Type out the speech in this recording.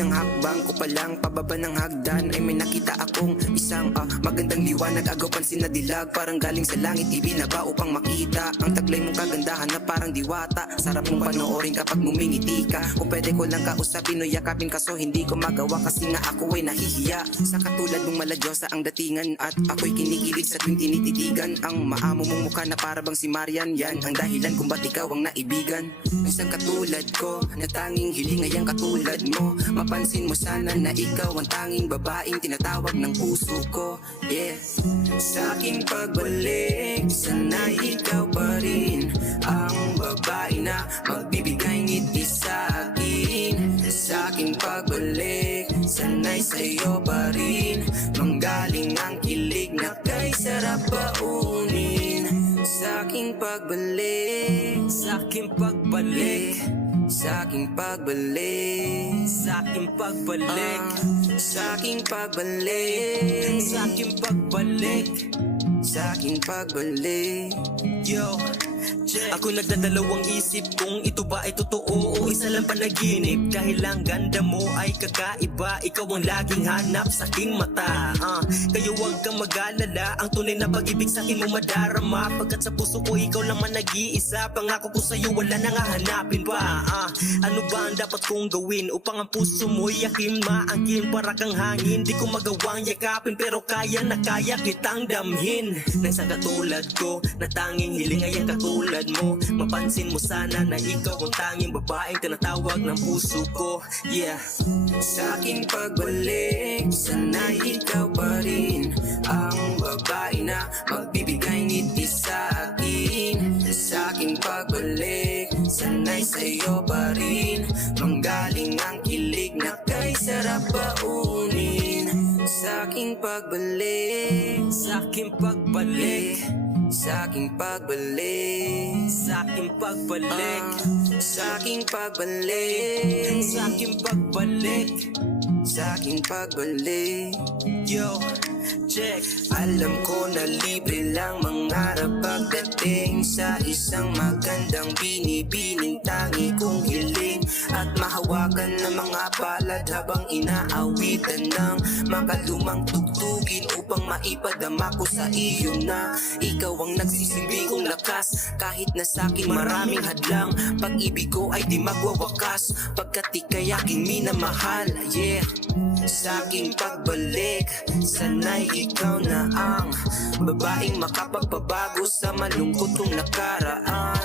ng hakbang ko pa lang pababa ng hagdan ay may nakita akong isang magandang liwanag, agaw pansin na dilag, parang galing sa langit ibinaba upang makita ang taglay mong kagandahan na parang diwata. Sarap mong panoorin kapag ngumingiti ka. Kung pwede ko lang kausapin o yakapin, kaso hindi ko magawa kasi nga ako ay nahihiya. Sa katulad mong maladyosa ang datingan at ako'y kinikilig sa tuwing tinititigan ang maamo mong mukha na para bang si Marian. Yan ang dahilan kung ba't ikaw ang naibigan. Isang katulad ko na tanging hiling ay ang katulad mo. Mapansin mo sana na ikaw ang tanging babaeng tinatawag ng puso ko. Yeah. Sa aking pagbalik, sana'y ikaw pa rin ang babae na magbibigay ngiti sa akin. Sa aking pagbalik, sana'y sa'yo pa rin manggaling ang kilig na kay sarap baunin. Sa aking pagbalik, sa aking pagbalik, sa aking pagbalik, sa aking pagbalik, sa aking pagbalik, sa aking pagbalik, sa aking pagbalik. Yo, ako nagdadalawang isip kung ito ba ay totoo o isa lang panaginip. Dahil ang ganda mo ay kakaiba, ikaw ang laging hanap sa aking mata. Kaya huwag kang mag-alala, ang tunay na pag-ibig sa akin mo madarama. Pagkat sa puso ko ikaw naman nag-iisa, pangako ko sa'yo wala nang hahanapin pa. Ano ba ang dapat kong gawin upang ang puso mo'y aking maangkin? Para kang hangin, di ko magawang yakapin, pero kaya na kaya kitang damhin. Nang sa katulad ko, na tanging hiling ay ang katulad mo. Mapansin mo sana na ikaw ang tanging babaeng tinatawag ng puso ko. Yeah. Sa aking pagbalik, sana'y ikaw pa rin ang babae na magbibigay ngiti sa akin. Sa aking pagbalik, sana'y sa'yo pa rin manggaling ang kilig na kay sarap baunin. Sa aking pagbalik, sa aking pagbalik, sa aking pagbalik, sa aking pagbalik, sa aking pagbalik, sa aking pagbalik, sa aking pagbalik. Yo, check. Alam ko na libre lang mangarap pagdating sa isang magandang binibining tangi kong hiling at mahawakan ng mga palad habang inaawitan ng makalumang tugtugin upang maipadama ko sa iyo na ikaw ang nagsisilbi kong lakas. Kahit na sa'kin maraming hadlang, pag-ibig ko ay di magwawakas pagkat ika'y aking minamahal. Yeah. Sa aking pagbalik, sana'y ikaw na ang babaeng makapagpabago sa malungkot kong nakaraan.